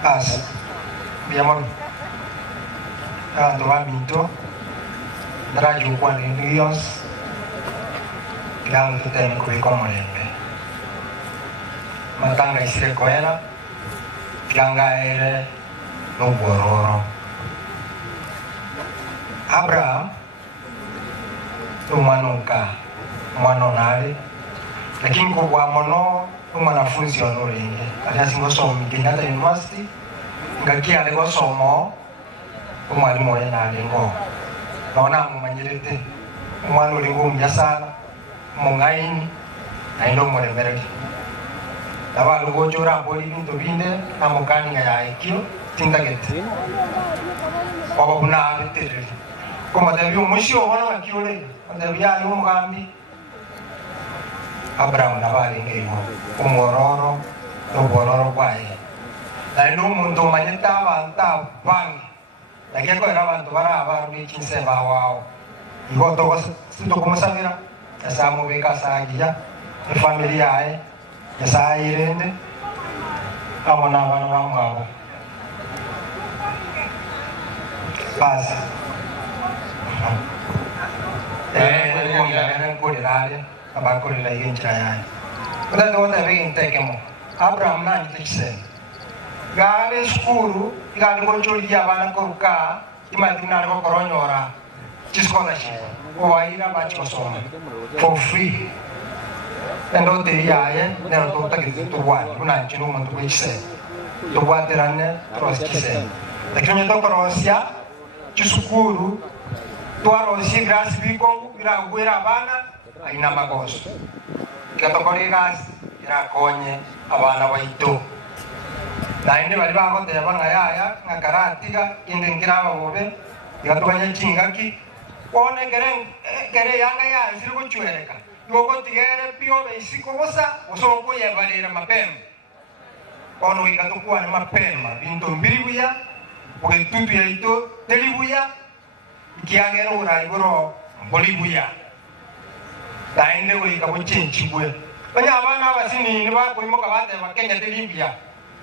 As biamon ando minto drajo kwa Dios yang tuten ko ikomo lembe matanga isire koera ganga ere no bororo Abraham umanoka mwanonale lakini kwa mono mwanafunzi onoringe aliasingo somo Kenyatta University ngakia lego somo umwalimu oyo nalingo naona mumanyirete umwana olingo omuyasala mungaini naindo omulemereri nabalugojora mboli bintu binde namukaninga yaekio tindagete wababunabetereri komatebi omushi obona wakiole matebi yayo omugambi Abraham nabalingeimo omwororo nobororo bwaye naindo omuntu omanyete abantu abange lakini era abantu barabarubikise bawao igo tokumusabira yasamubika asagiya efamili yaye yasayirende abo n'abana bamwabo basi nkuriraare abakurira y'enjira yaye utatewotebintekemo Abraham nanyitekisene gale skuru gale gocholi abana koruka imatina ko koronyora scholarship owaira bachosoma for free endo te yaye nero to takiti to wani una chino muntu kwise to waterane troskise lakini to korosia chusukuru to arosi gras biko ira gwera abana aina magoso ikatokorigas ira konye abana baito nainde bali bakoteba ngayaya ngakaratiga indingira babobe igatubanya chingaki one kere yanga yanzire kuchwereka yoko tigere pio beisiko bosa osoko yebalira mapema ono ikatukwana mapema bintu mbiribuya ogetuntu yaito telibuya ikiangero uraiboro bolibuya nainde wikabuchinchibwe banya abana basini ni bakoimoka bate bakenya telibya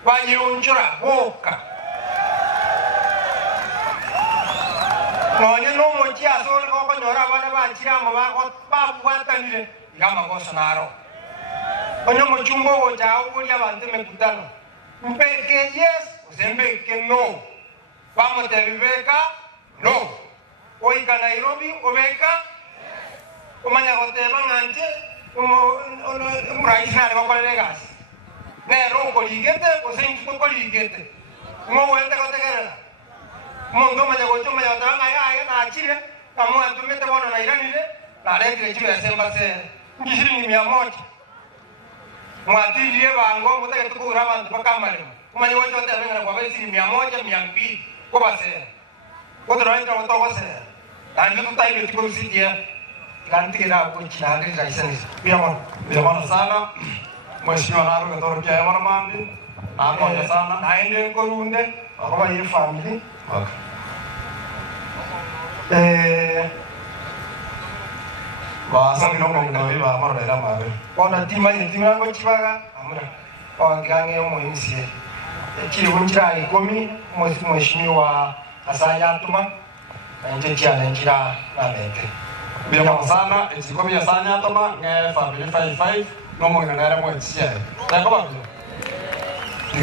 banyirunjura boka nonye nomochi asole kokonyora abana bachiramo babwatanire igamagoso naro onye mochumbo wojawo kuri abantu mekutano mpeke yes uzembeke no bamotebibeka no oika Nairobi obeka omanya goteba nganje umuraisi nare bakoleregasi nero koligete kosengi koligete mo wende kotegerera mondo manya gocho manya tanga ya na chire kamo antumete bono na iranile na lengre chibe semba se ngishiri 100 mwatilie bango mutake tukura abantu bakamale kumanya gocho tebenga kwa besi 100 200 ko base kodroenda otogose andi tutaile tukusitia kantikira kuchindari license Biamon sana Mheshimiwa Naru Gatorokia ya Waramambi Amoja sana naende korunde akoba ye family Basa minongo mkawiba amaro ila mawe ona tima ngo chibaga amura ongange omuhimisiye kiri kunjira ikomi Mheshimiwa Asanya Tuma nje cyane njira namete Biamon sana Echikomi Asanya Tuma Nge family 55 Nomo ngangare mwe chiye Takoba